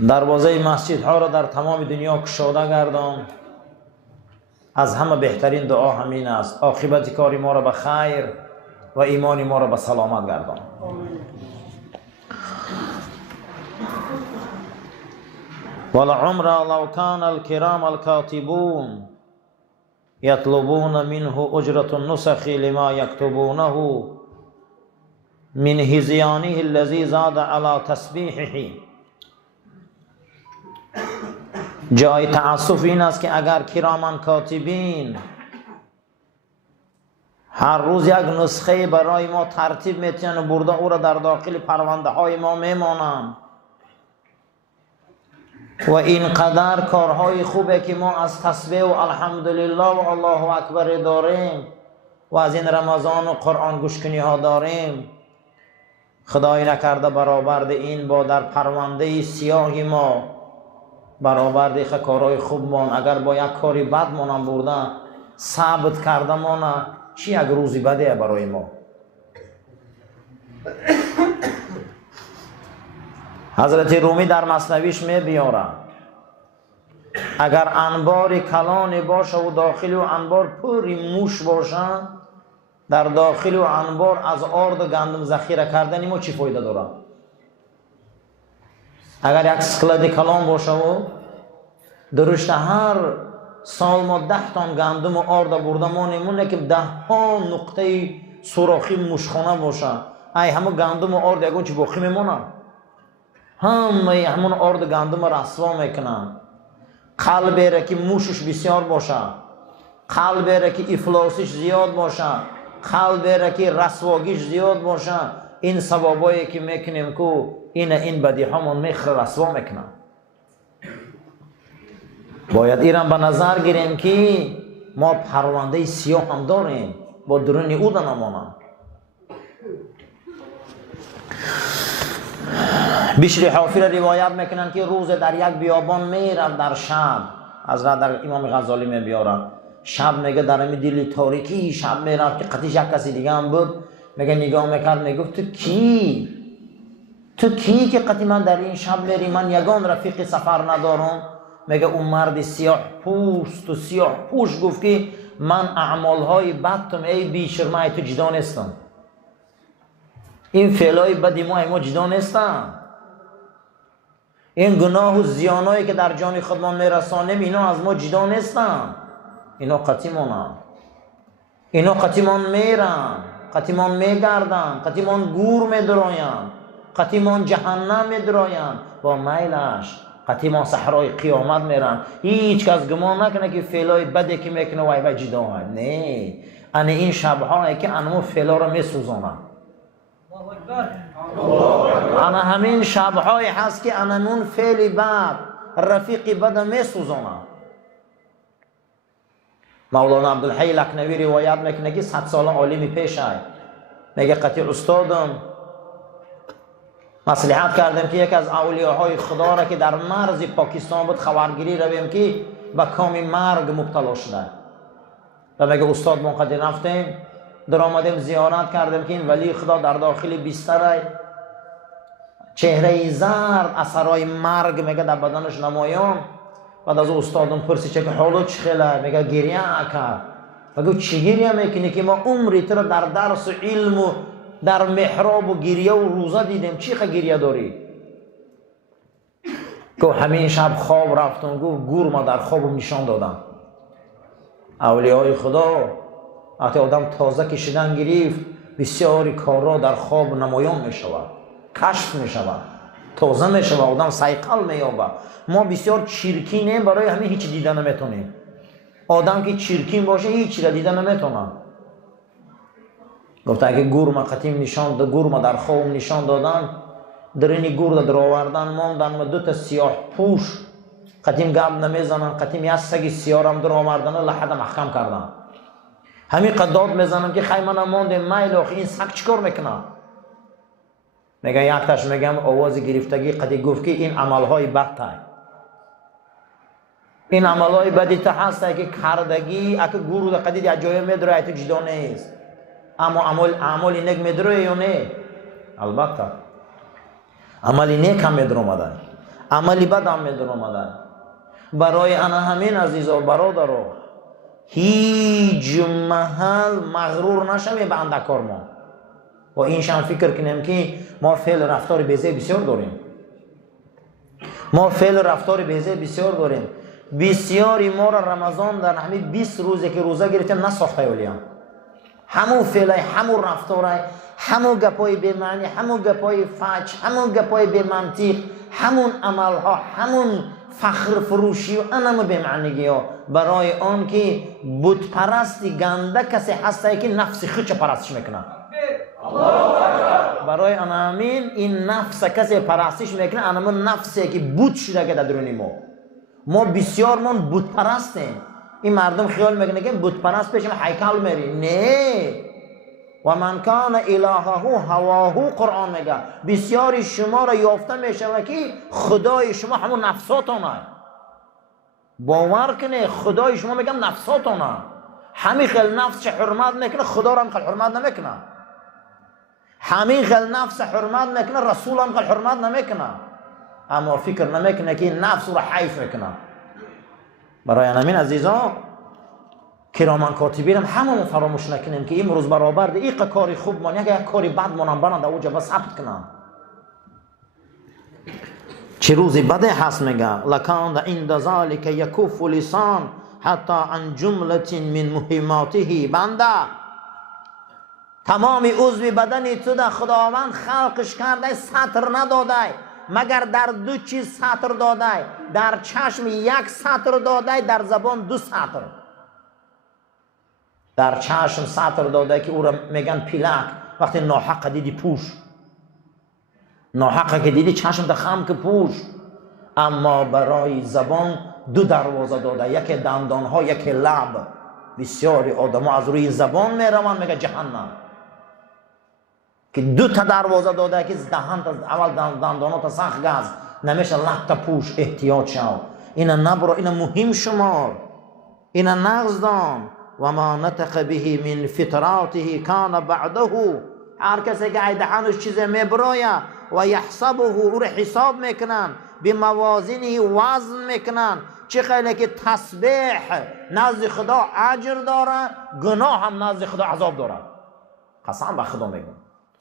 دروازه مسجد ها را در تمام دنیا کشاده گردان. از همه بهترین دعا همین است: عاقبت کاری ما را به خیر و ایمان ما را به سلامت گردان. ولعمر لو كان الكرام الكاتبون يطلبون منه اجرة النسخ لما يكتبونه من هزيانه الذي زاد على تسبیحه. جای تأسف این است که اگر کرامان کاتبین هر روز یک نسخه برای ما ترتیب میتونن و برده او را در داخل پرونده های ما میمانند و اینقدر کارهای خوبه که ما از تسبیح و الحمدلله و الله اکبر داریم و از این رمضان و قرآن گوشکنی ها داریم، خدای نکرده برآورد این با در پرونده سیاه ما برآورد کارهای خوب مان اگر با یک کاری بد مانم بردن ثابت کرده مانه چی یک روزی بده برای ما. حضرت رومی در مثنویش می بیاره اگر انبار کلان باشه و داخل و انبار پوری موش باشه، در داخل و انبار از آرد و گندم ذخیره کردن ما چی فایده داره؟ اگر یک سکلد کلان باشه و درشت هر سال ما 10 تن گندم و آرد برده ما نمونه که 10 ها نقطه سوراخی موشخانه باشه، ای همه گندم و آرد یکون چی باقی میمونه؟ همه همون آرد گندم رسوا میکنن. قلبی را که موشش بسیار باشه، قلبی را که افلاسش زیاد باشه، قلبی را که رسواگیش زیاد باشه، این سبابایی که میکنیم که این بدی همون میخره رسوا میکنن. باید ایران به نظر گیریم که ما پرونده سیاه هم داریم با درون او نمانم. بشر حافی را روایت میکنن که روز در یک بیابان میرفت در شب، از را در امام غزالی میبیارن، شب میگه در امی دل تاریکی شب میرفت که قطیش یک کسی دیگه هم بود، میگه نگاه میکرد میگفت تو کی که قطی من در این شب میری، من یگان رفیق سفر ندارم. میگه اون مرد سیاه پوست و سیاه پوش گفت که من اعمالهای بدتم ای بیشرمه تو جدا نیستم، این فعلای بدی ما جدا نیستم، این گناه و زیانایی که در جان خودمان میرسانیم اینا از ما جدا نیستن، اینا قطیمانن، اینا قطیمان میرن، قطیمان میگردن، قطیمان گور میدراین، قطیمان جهنم میدراین با میلش، قطیمان صحرای قیامت میرن. هیچ کس گمان نکنه که فعلای بدی که میکنه وای جدا هست. نه، ان این شبهایی که انمو فعلا را میسوزانن، انا همین شبهایی هست که انمون فعل بد رفیق بد میسوزانن. مولانا عبدالحی لکنوی روایت میکنه که 100 سال عالمی پیش آی، میگه قطع استادم مصلحت کردم که یک از اولیاهای خدا را که در مرز پاکستان بود خبرگیری رویم که به کام مرگ مبتلا شده، و میگه استاد ما قدر رفتیم در آمدیم زیارت کردیم که این ولی خدا در داخل بستر چهره زرد اثرای مرگ میگه در بدنش نمایان. بعد از استادم پرسی چه که حالو چه خیله؟ میگه گریه کرد. میگه چی گریه میکنی که ما عمری تو را در درس و علم و در محراب و گریه و روزه دیدیم، چی خیلی گریه داری؟ که همین شب خواب رفتم، گفت گور ما در خوابم نشان دادم. اولیای خدا وقتی آدم تازه کشیدن گرفت بسیاری کارها در خواب نمایان می شود، کشف می شود، تازه می شود، آدم سیقل می یابد. ما بسیار چیرکینیم، برای همین هیچ دیدن نمیتونیم. آدم که چیرکین باشه هیچ را دیدن نمیتونه. گفت اگه گور ما قطیم نشان داد، گور ما در خواب نشان دادن، در این گور در آوردن ماندن و 2 سیاه پوش قطیم گب نمیزنن، قطیم یک سگ سیاه هم در آوردن و لحد محکم کردن. همین قداد میزنم که خیمه نمانده میل آخی این سگ چیکار میکنه؟ میگه یک تاش میگم آواز گرفتگی قدی گفت که این عملهای بد تای، این عملهای بدی تا هست که کردگی اگه گورو در قدید یک جای میدره ایتو جدا نیست، اما عمل نیک میدره یا نه؟ البته عمل نیک هم میدره آمده. عملی بد هم میدر آمده. برای انا همین عزیزا و برادرو هیچ محل مغرور نشویم به اندکار ما و اینشان فکر کنیم که ما فعل رفتار بیزه بسیار داریم. ما فعل رفتار بیزه بسیار داریم. بسیاری ما را رمضان در همین 20 روزی که روزه گرفتیم نساخته ولیم. همون فعلای، همون رفتارای، همون گپای بی معنی، همون گپای فحش، همون گپای بی منطق، همون عملها، همون فخر فروشی و انم بی معنیگی ها برای آن که بت پرستی گنده کسی هسته که نفس خودش پرستش میکنه. برای همین این نفس کسی پرستش میکنه، انم نفسی که بت شده که در درونی ما بسیار من بت پرستیم. این مردم خیال میکنه که بت پرست پیش هیکل میری. نه، و من کان الهه هواه، قرآن میگه بسیاری شما را یافته میشه که خدای شما همون نفساتونه. باور کنه خدای شما میگم نفساتونه. همین خیل نفس حرمت میکنه خدا را هم حرمت نمیکنه. همین خیل نفس حرمت میکنه رسول هم حرمت نمیکنه. اما فکر نمیکنه که نفس را حیف میکنه. برای همین عزیزان کرامان کاتبین هم همون فراموش نکنیم که امروز برابر ده ایق کاری خوب من یک کاری بد منم برند اوجا بس ثبت کنم. چه روزی بده هست میگه لکان عند ذلک یکف لسان حتی عن جمله من مهماته. بنده تمام عضو بدنی تو ده خداوند خلقش کرده سطر نداده مگر در دو چیز سطر داده. در چشم یک سطر داده، در زبان دو سطر. در چشم سطر داده که او را میگن پیلک. وقتی ناحق دیدی پوش، ناحق که دیدی چشم دخم که پوش. اما برای زبان دو دروازه داده، یک دندان ها یک لب. بسیاری آدم ها از روی زبان میروند میگه جهنم که دو تا دروازه داده که دهان اول دندانات سخت گز نمیشه لب تا پوش. احتیاط شو، اینا نبرو، اینا مهم شمار، اینا نغز دان. و ما نطق به من فطراته کان بعده. هر کسی که دهانش چیز میبراید و یحسبه او را حساب میکنن، به موازینه وزن میکنن. چه خیلی که تسبیح نزد خدا اجر داره، گناه هم نزد خدا عذاب داره. قسم به خدا میگم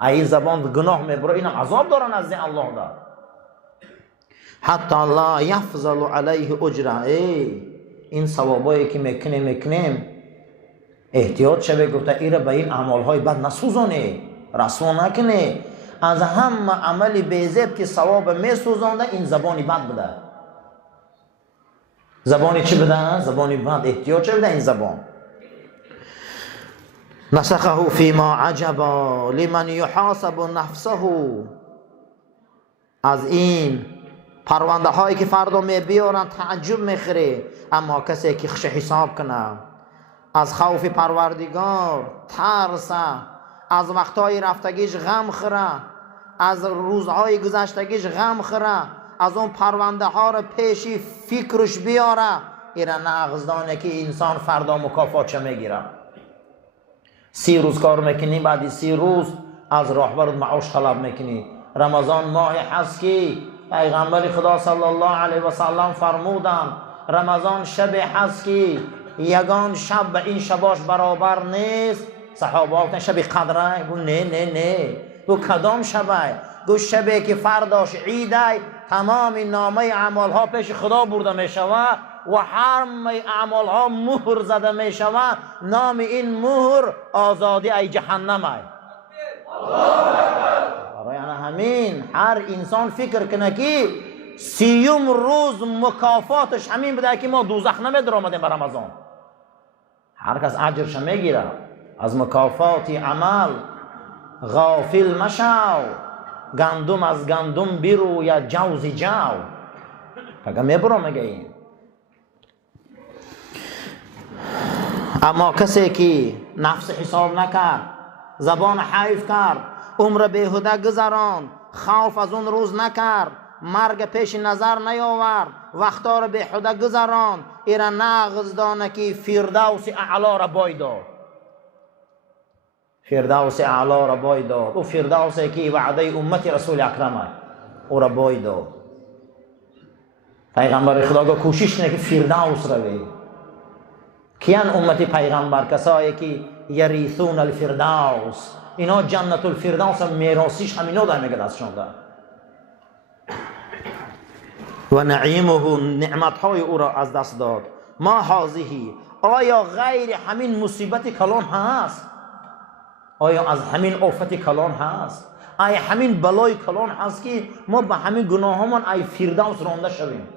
این زبان گناه میبره اینم عذاب داره نزد الله داره. حتی لا یفضل علیه اجره. این ثوابایی که میکنیم احتیاط شوه. گفته ایره به این اعمالهای بد نسوزانه، رسوا نکنه. از همه عمل بیزب که ثواب میسوزانده این زبانی بد بده. زبانی چی بده؟ زبانی بد. احتیاط شوه این زبان. نسخه فیما عجبا لمن یحاسب نفسه. از این پرونده هایی که فردا میبیارن تعجب میخوره. اما کسی که خش حساب کنه، از خوف پروردگار ترسه، از وقتهای رفتگیش غم خوره، از روزهای گذشتگیش غم خوره، از اون پرونده ها رو پیشی فکرش بیاره، ایره نغزدانه که انسان فردا مکافات چه میگیره. 30 روز کار میکنی، بعدی 30 روز از راهبرت معاش طلب میکنی. رمضان ماهی هست که پیغمبر خدا صلی الله علیه و سلم فرمودن رمضان شب هست که یگان شب به این شباش برابر نیست. صحابه گفتن شب قدره؟ گفت نه نه نه. گفت کدام شبه؟ گفت شبی که فرداش عیده، تمام نامه اعمال ها پیش خدا برده می شود و همه اعمال ها مهر زده می شود. نام این مهر آزادی ای جهنم ای. برای همین هر انسان فکر کنه که 30 روز مکافاتش همین بده که ما دوزخ نمیدر آمدیم به رمضان. هر کس اجرش میگیره. از مکافات عمل غافل مشو، گندم از گندم بیرو یا جوز جو. فقط میبرو میگه این. اما کسی که نفس حساب نکرد، زبان حیف کرد، عمر بیهوده گذران، خوف از اون روز نکرد، مرگ پیش نظر نیاورد، وقتا را بیهوده گذران، ایره نغز دانه که فردوس اعلا را بای داد. فردوس اعلا را بای داد. او فردوسی که وعده امت رسول اکرم او را بای داد. پیغمبر خدا گفت کوشش کنه که فردوس روی. کیان امتی پیغمبر؟ کسایی که یریثون الفردوس، اینا جنت الفردوس هم میراثیش همینا در میگه دستشون دار. و نعیمه، نعمتهای او را از دست داد. ما هذه، آیا غیر همین مصیبت کلان هست؟ آیا از همین آفت کلان هست؟ آیا همین بلای کلان هست که ما به همین گناهمان ای فردوس رانده شویم؟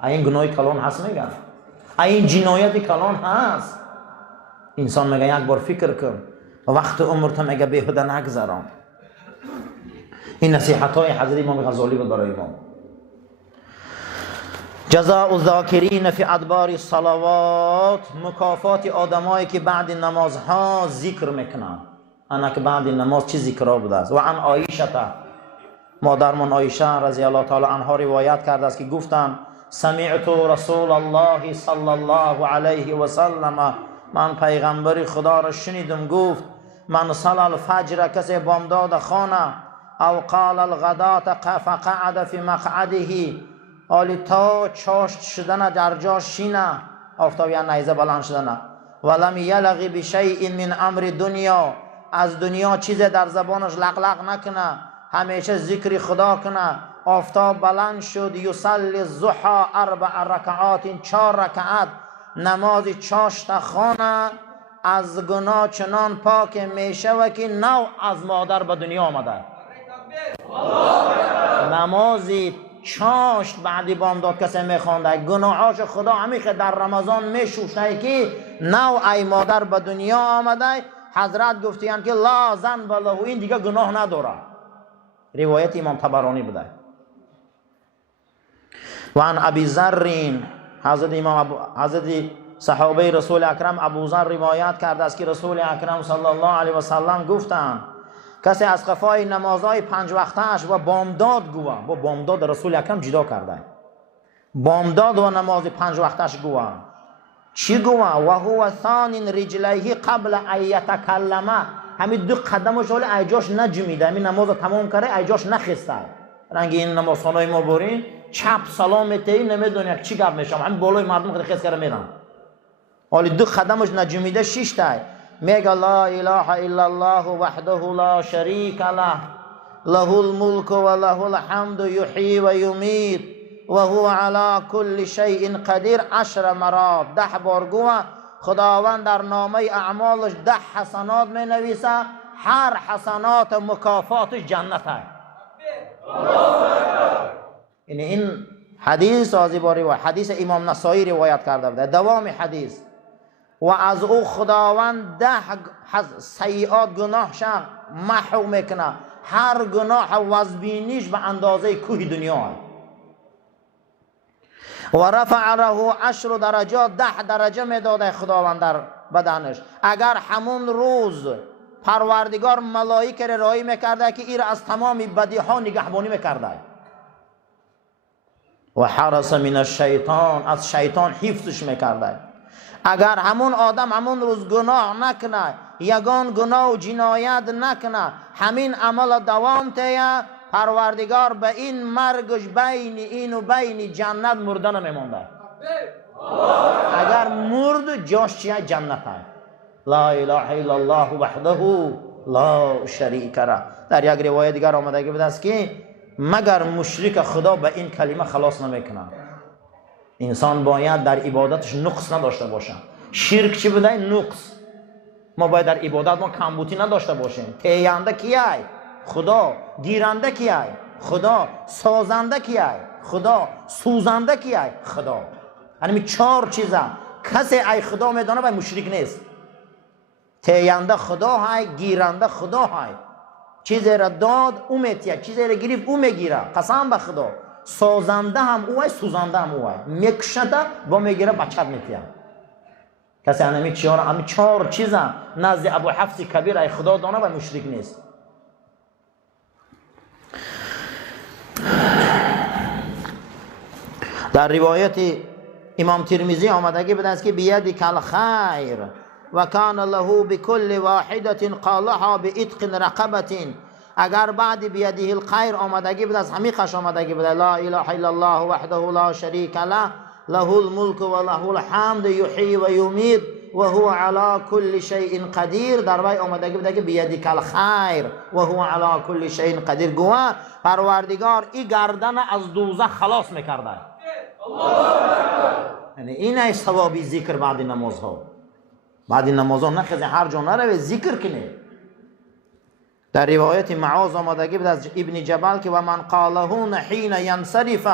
آیا این گناه کلان هست؟ میگن آیا این جنایت کلان هست؟ انسان میگه یک بار فکر کن، وقت عمرت میگه بیهوده نگذران. این نصیحت های حضرت امام غزالی بود برای ما. جزاء الذاکرین فی ادبار الصلوات، مکافات آدمایی که بعد نمازها ذکر میکنن. انا که بعد نماز چی ذکرها بوده است؟ و عن عایشه، مادرمان عایشه رضی الله تعالی عنها روایت کرده است که گفتن سمعت رسول الله صلی الله علیه و سلم، من پیغمبر خدا را شنیدم گفت من صلی الفجر، کسی بامداد خانه، او قال الغداة فقعد فی مقعده، حالی تا چاشت شدن در جاش شینه، آفتاب یا نیزه بلند شدن، ولم یلغی بشیء من امر دنیا، از دنیا چیز در زبانش لغلق نکنه، همیشه ذکر خدا کنه. آفتاب بلند شد، یصلی الضحی 4 رکعات، 4 رکعت نماز چاشت خانه، از گناه چنان پاک میشه و که نو از مادر به دنیا آمده. نمازی چاشت بعدی بامداد کسی میخوانده، گناهاش خدا همیشه در رمضان میشوشه که نو ای مادر به دنیا آمده. حضرت گفتیان که لا ذنب له، این دیگه گناه نداره. روایت امام طبرانی بوده. و عن ابی ذر، حضرت صحابه رسول اکرم ابو ذر روایت کرده است که رسول اکرم صلی الله علیه و سلم گفتند کسی از خفای نمازهای 5 وقتش و بامداد گوه، با بامداد رسول اکرم جدا کرده، بامداد و نماز 5 وقتش گوه. چی گوه؟ و هو ثان رجلیه قبل ان یتکلم، همین 2 قدمش حال ایجاش نجمیده، همین نماز تمام کرده ایجاش نخسته. رنگ این نمازخانه ما برین چپ سلام میتی نمیدونی چی گپ میشم، همین بالای مردم خود خس کرده میرن، حالی 2 قدمش نجمیده 6 تا میگه لا اله الا الله وحده لا شریک له له الملك و له الحمد یحیی و یمیت و هو علی کل شیء قدیر 10 مرات. 10 بار گوه. خداوند در نامه اعمالش 10 حسنات می نویسه، هر حسنات مکافاتش جنت ہے. این حدیث حدیث امام نسائی روایت کرده بوده. دوام حدیث و از او خداوند 10 سیئات گناهش محو میکنه، هر گناه وزبینیش به اندازه کوه دنیا ہے. و رفع له 10 درجات، 10 درجه میداده خداوند در بدنش. اگر همون روز پروردگار ملائکه را راهی میکرده که این از تمام بدی ها نگهبانی میکرده. و حرس من الشیطان، از شیطان حفظش میکرده. اگر همون آدم همون روز گناه نکنه، یگان گناه و جنایت نکنه، همین عمل دوام تیه، پروردگار به این مرگش بین این و بین جنت مرده نمیمونده. اگر مرد جاش چیه؟ جنت ہے. لا اله الا الله وحده لا شریک له. در یک روایت دیگر آمدگی بوده است که مگر مشرک خدا به این کلمه خلاص نمیکنه. انسان باید در عبادتش نقص نداشته باشه. شرک چی بوده؟ نقص. ما باید در عبادت ما کمبودی نداشته باشیم. تهینده کیه؟ خدا. گیرنده کیه؟ خدا. سازنده کیه؟ خدا. سوزنده کیه؟ خدا. یعنی 4 چیزه کسی ای خدا میدانه و مشرک نیست. تهینده خدا های، گیرنده خدا های، چیزی را داد او میتیه، چیزی را گرفت او میگیره، قسم به خدا. سازنده هم او های، سوزنده هم او های، میکشده و میگیره بچت میتیه. کسی همین 4 چیزه نزد ابو حفص کبیر ای خدا دانه و مشرک نیست. در روایت امام ترمذی آمدگی بوده است که بیدی کل خیر و کان له بكل واحدة قالها بعتق رقبة، اگر بعد بیده الخیر آمدگی بده، از همیخش آمدگی بده، لا اله الا الله وحده لا شریک له له الملك و له الحمد یحیی و یمیت و هو علی کل شیء قدیر، در وی آمدگی بده که بیدک الخیر و هو علی کل شیء قدیر. گواه پروردگار این گردن از دوزخ خلاص میکرده. یعنی این ای ثوابی ذکر بعد نمازها. بعد نمازها نخیزه هر جا نروی ذکر کنه. در روایت معاذ آمدگی بود از ابن جبل که و من قالهون حین ینصرف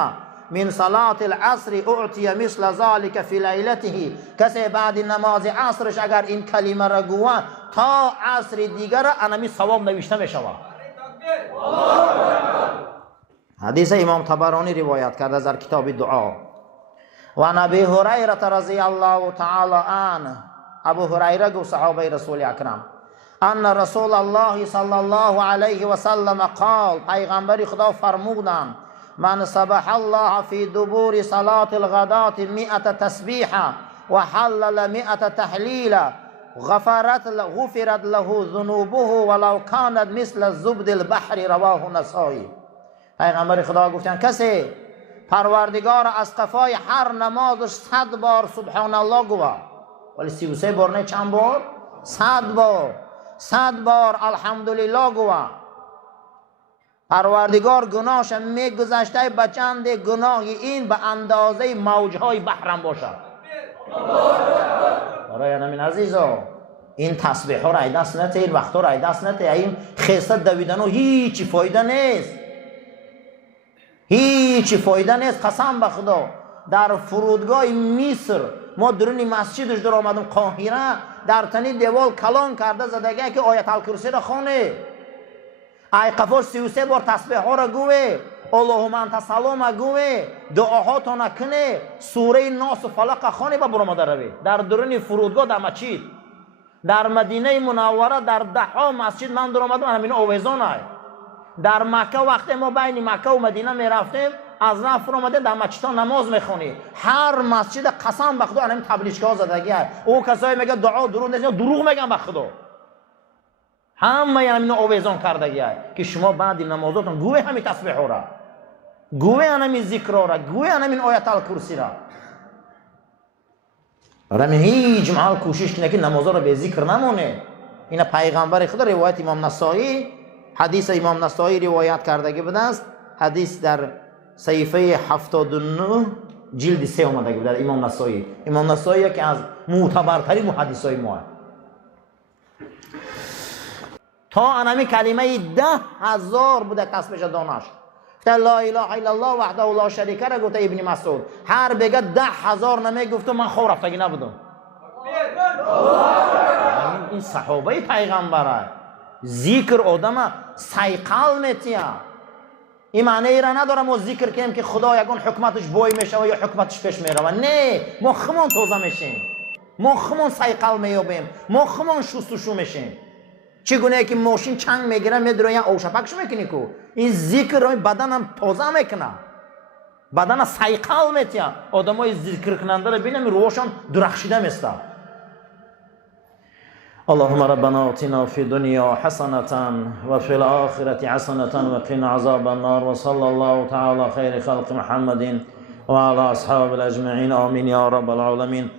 من صلاة العصر اعطی مثل ذلك فی لیلته، کسی بعد نماز عصرش اگر این کلمه را گوه تا عصر دیگر انمی ثواب نوشته می شود. حدیث امام طبرانی روایت کرده در کتاب دعا. و نبی هریره رضی الله تعالی عنه، ابو هریره گفت صحابه رسول اکرم ان رسول الله صلی الله علیه و سلم قال، پیغمبر خدا فرمودند من سبح الله في دبور صلاة الغداة 100 تسبيحة وحلل 100 تحليلة غفرت له ذنوبه ولو كانت مثل الزبد البحر. رواه نسائی. پیغمبر خدا گفتن کسی پروردگار از قفای هر نمازش 100 بار سبحان الله گوه، ولی 33 بار نه، چند بار؟ 100 بار. 100 بار الحمدلله گوه، پروردگار گناهش میگذشته به چند گناه این به اندازه موجهای بحرم باشد. برای همین عزیزا این تسبیح ها را ای دست نته، این وقت ها را ای دست نته. این خیست دویدن ها هیچی فایده نیست، هیچی فایده نیست. قسم به خدا در فرودگاه مصر ما درونی مسجدش در آمدم قاهره، در تنی دیوال کلان کرده زدگه که آیت الکرسی را خونه، ای قفاش 33 بار تسبیح ها را گوه، اللهم انت سلام گوه، دعاها تا نکنه، سوره ناس و فلق خانه با برآمده روی. در درون فرودگاه در مسجد در مدینه منوره در 10 مسجد من در آمدم، همین آویزان های. در مکه وقتی ما بین مکه و مدینه می رفتیم از رفت آمده در مسجد ها نماز میخونی، هر مسجد قسم به خدا همین تبلیغ ها زدگی های. او کسایی میگه دعا درود نیست، دروغ میگن به خدا. همه همین آویزان کردگی های که شما بعد نمازاتون گوه همین تسبیح را، گوه همین ذکر را، گوه همین آیت الکرسی را. رمی هیچ محال کوشش کنه که نمازا را به ذکر نمونه. این پیغمبر خدا روایت امام نسائی، حدیث امام نسائی روایت کردگی بود است. حدیث در صحیفه 79 جلد 3 اومدگی بود در امام نسائی. امام نسائی که از معتبرترین محدثای ما، تا انمی کلمه 10,000 بوده کسبش دانش. لا اله الا الله وحده لا شریک له گفته ابن مسعود، هر بگه 10,000 نمی گفته من خواب رفتگی نبودم. این صحابه پیغمبره. ذکر آدم سیقل میتیه. این معنی ای را نداره ما ذکر کنیم که خدا یکون حکمتش بوی میشه و یا حکمتش پیش میره. نه، مخمون توزه میشیم، مخمون سیقل میابیم، مخمون شستشو میشیم. چگونه که ماشین چنگ میگیره میدره یا اوشپکش میکنی کو، این ذکر رو بدنم تازه میکنه، بدن سیقل میتیه. آدم های ذکر کننده رو بینم روشان درخشیده میسته. اللهم ربنا آتنا في الدنيا حسنة وفي الآخرة حسنة وقنا عذاب النار وصلى الله تعالى خير خلق محمد وعلى أصحاب الأجمعين آمين يا رب العالمين.